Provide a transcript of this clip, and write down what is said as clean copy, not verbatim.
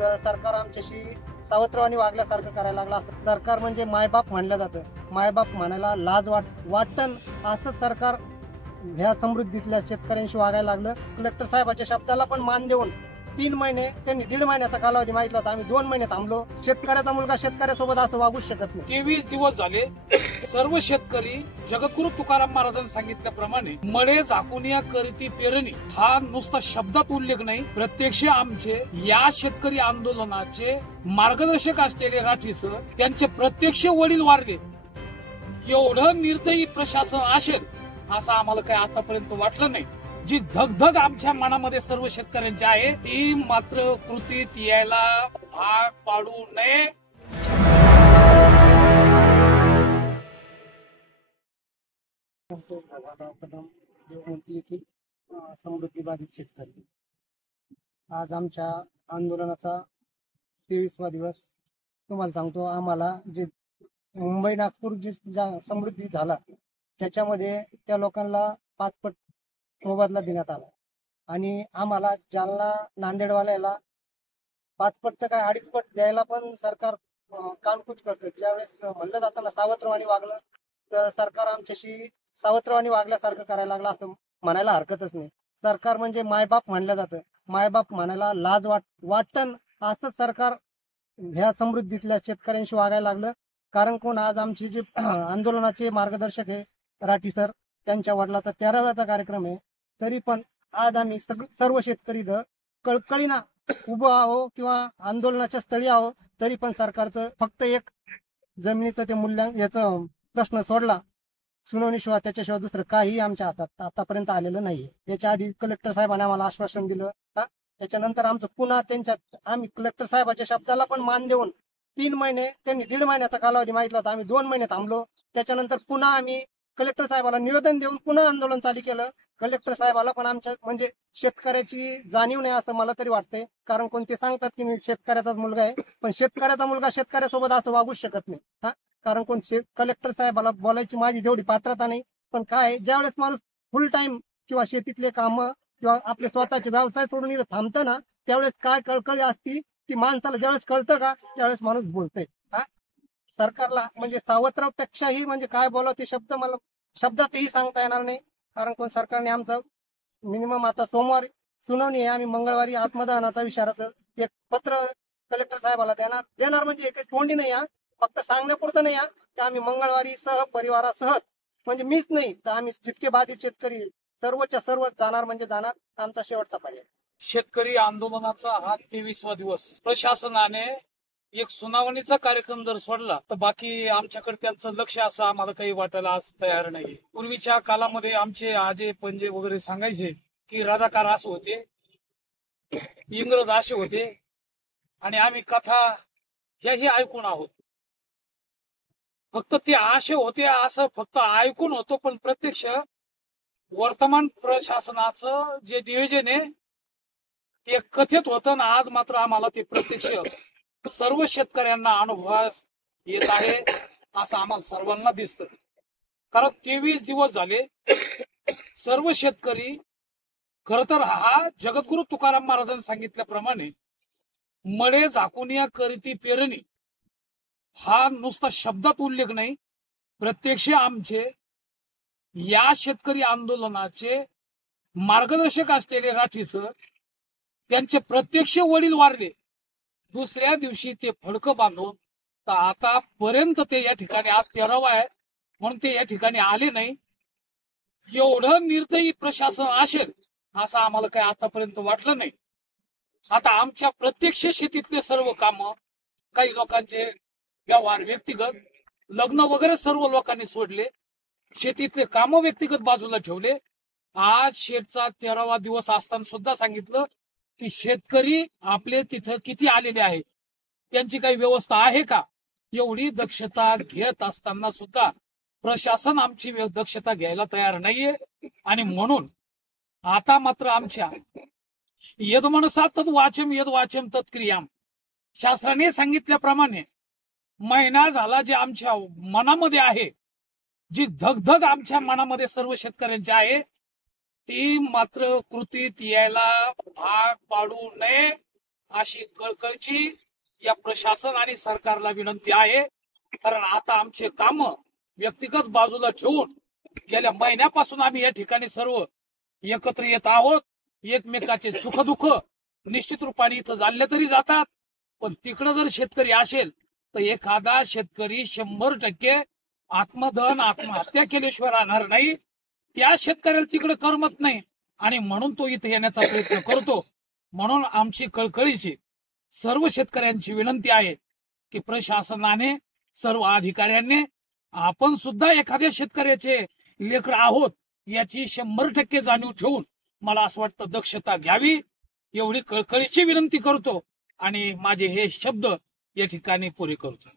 तर सरकार आमच्याशी सावत्रवाणी वागल्यासारखं करायला लागलं असतं. सरकार म्हणजे मायबाप म्हणलं जातं, मायबाप म्हणायला लाज वाटतं असं सरकार ह्या समृद्धीतल्या शेतकऱ्यांशी वागायला लागलं. कलेक्टर साहेबाच्या शब्दाला पण मान देऊन 3 महिने त्यांनी 1.5 महिन्याचा कालावधी मागितला होता, आम्ही 2 महिने थांबलो. शेतकऱ्याचा मुलगा शेतकऱ्यासोबत असं वागूच शकत नाही. 23 दिवस झाले सर्व शेतकरी जगद्गुरु तुकाराम महाराजांनी सांगितल्याप्रमाणे मळे झाकून या करीती पेरणी हा नुसता शब्दात उल्लेख नाही, प्रत्यक्ष आमचे या शेतकरी आंदोलनाचे मार्गदर्शक असलेले राठी सर त्यांचे प्रत्यक्ष वडील वारले. एवढं निर्दयी प्रशासन असेल असं आम्हाला काही आतापर्यंत वाटलं नाही. जी धगधग आमच्या मनामध्ये सर्व शेतकऱ्यांची आहे ती मात्र कृतीत यायला भाग पाडू नये. समृद्धी बाधित शेतकरी आज आमच्या आंदोलनाचा 23वा दिवस. तुम्हाला सांगतो, आम्हाला जे मुंबई नागपूर जी समृद्धी झाला त्याच्यामध्ये त्या लोकांना 5 पट मोबदला देण्यात आला आणि आम्हाला जालना नांदेडवाल्याला 5 पट तर काय 2.5 पट द्यायला पण सरकार कानकूच करतं. ज्यावेळेस म्हणलं जातं ना सावत्रवाणी वागलं, तर सरकार आमच्याशी सावत्रवाणी वागल्यासारखं करायला लागलं असं म्हणायला हरकतच नाही. सरकार म्हणजे मायबाप म्हणलं जातं, मायबाप म्हणायला लाज वाटतं असं सरकार ह्या समृद्धीतल्या शेतकऱ्यांशी वागायला लागलं. कारण कोण आज आमचे जे आंदोलनाचे मार्गदर्शक आहे राठी सर, त्यांच्या वडिलाचा 13व्याचा कार्यक्रम आहे, तरी पण आज आम्ही सर्व शेतकरी कळकळीना उभं आहो किंवा आंदोलनाच्या स्थळी आहो, तरी पण सरकारचं फक्त एक जमिनीचं ते याचं प्रश्न सोडला सुनावणीशिवाय त्याच्याशिवाय दुसरं काही आमच्या हातात आतापर्यंत आलेलं नाहीये. त्याच्या आधी कलेक्टर साहेबांनी आम्हाला आश्वासन दिलं, त्याच्यानंतर आमचं पुन्हा आम्ही कलेक्टर साहेबाच्या शब्दाला पण मान देऊन 3 महिने त्यांनी 1.5 महिन्याचा कालावधी मागितला होता, आम्ही 2 महिने थांबलो. त्याच्यानंतर पुन्हा आम्ही कलेक्टर साहेबाला निवेदन देऊन पुन्हा आंदोलन चालू केलं. कलेक्टर साहेबाला पण आमच्या म्हणजे शेतकऱ्याची जाणीव नाही असं मला तरी वाटतंय. कारण कोणते सांगतात की मी शेतकऱ्याचाच मुलगा आहे, पण शेतकऱ्याचा मुलगा शेतकऱ्यासोबत असं वागूच शकत नाही. कारण कोण कलेक्टर साहेबाला बोलायची माझी तेवढी पात्रता नाही. पण काय, ज्यावेळेस माणूस फुल टाइम किंवा शेतीतले कामं किंवा आपले स्वतःचे व्यवसाय सोडून इथं थांबतं ना, त्यावेळेस काय कळकळी असती ती माणसाला ज्यावेळेस कळतं का त्यावेळेस माणूस बोलतोय. सरकारला म्हणजे सावत्रपेक्षाही म्हणजे काय बोलावं ते शब्द मला शब्दातही सांगता येणार नाही. कारण कोण सरकारने आमचं मिनिमम आता सोमवारी सुनावणी आहे, आम्ही मंगळवारी आत्मदहनाचा इशाराचं एक पत्र कलेक्टर साहेबाला देणार म्हणजे काही तोंडी नाही, फक्त सांगण्यापुरतं नाही, की आम्ही मंगळवारी परिवारासह म्हणजे मीच नाही तर आम्ही जितके बाधित शेतकरी सर्वच्या सर्व जाणार म्हणजे जाणार. आमचा शेवटचा पर्याय. शेतकरी आंदोलनाचा हा 23वा दिवस. प्रशासनाने एक सुनावणीचा कार्यक्रम जर सोडला तर बाकी आमच्याकडे त्यांचं लक्ष असं आम्हाला काही वाटायला आज तयार नाही. पूर्वीच्या काळामध्ये आमचे आजे पंजे वगैरे सांगायचे की राजाकार असे होते, इंग्रज असे होते आणि आम्ही कथा ह्याही ऐकून आहोत. फक्त ते असे होते असं फक्त ऐकून होतो, पण प्रत्यक्ष वर्तमान प्रशासनाचं जे नियोजन आहे ते कथित होतं ना, आज मात्र आम्हाला ते प्रत्यक्ष सर्व शेतकऱ्यांना अनुभवास येत आहे असं आम्हाला सर्वांना दिसतं. कारण 23 दिवस झाले सर्व शेतकरी खर तर हा जगद्गुरु तुकाराम महाराजांनी सांगितल्याप्रमाणे मळे झाकून या करीती पेरणी हा नुसता शब्दात उल्लेख नाही, प्रत्यक्ष आमचे या शेतकरी आंदोलनाचे मार्गदर्शक असलेले राठी सर त्यांचे प्रत्यक्ष वडील वारले. दुसऱ्या दिवशी ते फडकं बांधून तर आतापर्यंत ते या ठिकाणी आज 13वा आहे म्हणून ते या ठिकाणी आले नाही. एवढं निर्दयी प्रशासन असेल असं आम्हाला काही आतापर्यंत वाटलं नाही. आता आमच्या प्रत्यक्ष शेतीतले सर्व कामं, काही लोकांचे व्यवहार व्यक्तिगत लग्न वगैरे सर्व लोकांनी सोडले, शेतीतले कामं व्यक्तिगत बाजूला ठेवले. आज शेतचा 13वा दिवस असताना सुद्धा सांगितलं की शेतकरी आपले तिथं किती आलेले आहेत, त्यांची काही व्यवस्था आहे का, एवढी दक्षता घेत असताना सुद्धा प्रशासन आमची दक्षता घ्यायला तयार नाहीये. आणि म्हणून आता मात्र आमच्या यद मनसा तद वाचम यद वाचम तत्क्रियाम शास्त्राने सांगितल्याप्रमाणे महिना झाला जे आमच्या मनामध्ये आहे, जी धगधग आमच्या मनामध्ये सर्व शेतकऱ्यांची आहे ती मात्र कृतीत यायला भाग पाडू नये अशी कळकळीची या प्रशासन आणि सरकारला विनंती आहे. कारण आता आमचे काम व्यक्तिगत बाजूला ठेवून गेल्या महिन्यापासून आम्ही या ठिकाणी सर्व एकत्र येत आहोत. एकमेकाचे सुखदुःख निश्चित रूपाने इथं जाणले तरी जातात, पण तिकडं जर शेतकरी असेल तर एखादा शेतकरी 100% आत्महत्या केल्याशिवाय राहणार नाही. त्या शेतकऱ्याला तिकडे करमत नाही आणि म्हणून तो इथे येण्याचा प्रयत्न करतो. म्हणून आमची कळकळीची सर्व शेतकऱ्यांची विनंती आहे की प्रशासनाने, सर्व अधिकाऱ्यांनी, आपण सुद्धा एखाद्या शेतकऱ्याचे लेकर आहोत याची 100% जाणीव ठेवून मला असं वाटतं दक्षता घ्यावी, एवढी कळकळीची विनंती करतो आणि माझे हे शब्द या ठिकाणी पुरे करतो.